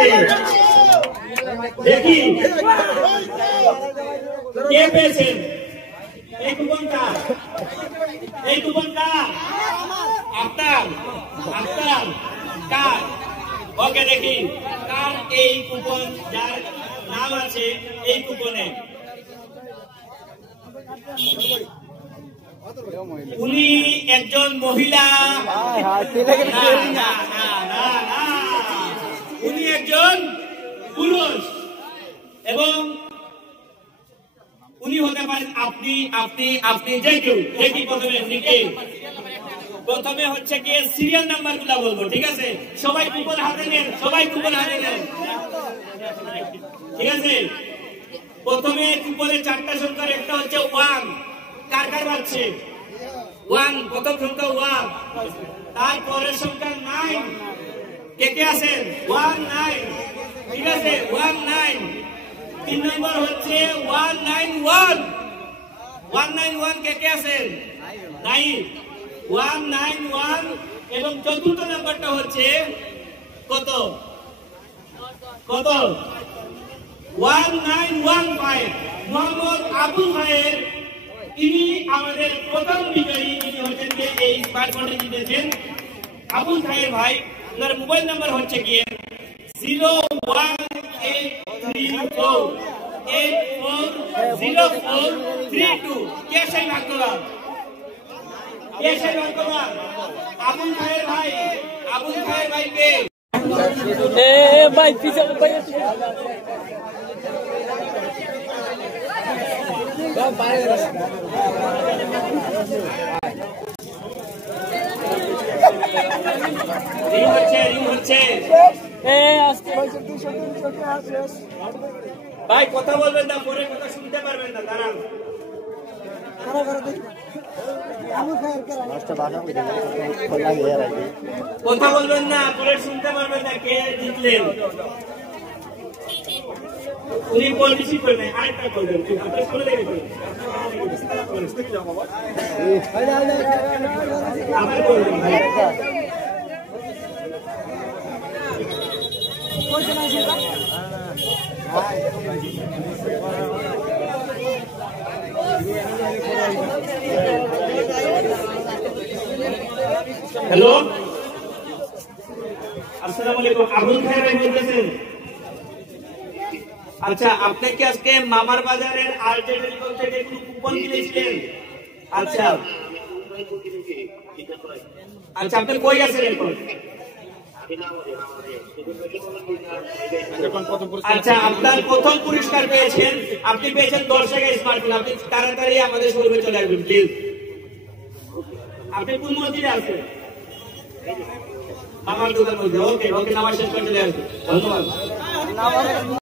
আছে দেখি কে পেয়েছেন এই কুপনটা আপনার কার ওকে দেখি কার এই কুপন যার নাম আছে এই কুপনে উনি একজন মহিলা উনি একজন পুরুষ এবং উনি হতে পারেন আপনি যে কেউ দেখি প্রথমে হচ্ছে কি সিরিয়াল নাম্বার গুলা বলবো ঠিক আছে সবাই কুপন হাতে নেন ঠিক আছে প্রথমে কুপনের 4টা সংখ্যার একটা হচ্ছে 1 কার বাজছে 1 প্রথম সংখ্যা 1 তারপরের সংখ্যা 9 কে আছেন 19 ঠিক আছে 19 3 নম্বর হচ্ছে 191 কে আছেন 9 191 এবং চতুর্থ নাম্বারটা হচ্ছে কত 1915 মোহাম্মদ আবুল ভাইয়ের ইনি আমাদের প্রথম বিজয়ী যিনি হচ্ছেন যে এই স্মার্টফোনটি জিতেছেন আবুল ভাইয়ের ভাই ওনার মোবাইল নাম্বার হচ্ছে কি 01834840432 কে সেই ভাগ্যবান আবুল ভাইয়ের ভাই কে ভাই পিছে ভাই ভাই কথা বলবেন না পরে কথা শুনতে পারবেন না দাঁড়ান কথা বলবেন না পরে শুনতে পারবেন না কে জিতলেন উনি পলিসি করবেন আরেকটা করবেন আপনি শুনে দেখবেন আবার বলবেন হ্যালো আসসালামু আলাইকুম আবুল ভাই বলতেছেন আচ্ছা আপনি কি আজকে মামার বাজারের আরজে টেলিকম থেকে কোনো কুপন কিনেছিলেন আচ্ছা আপনি কই আছেন এখন আচ্ছা আপনার প্রথম পুরস্কার পেয়েছেন আপনি পেয়েছেন 10 টাকা স্মার্টফোন আপনি তাড়াতাড়ি আমাদের শোরুমে চলে আসবেন প্লিজ আপনি কোন মসজিদে আছেন আমার দোকান মধ্যে ওকে নামাজ শেষ করে চলে আসবেন ধন্যবাদ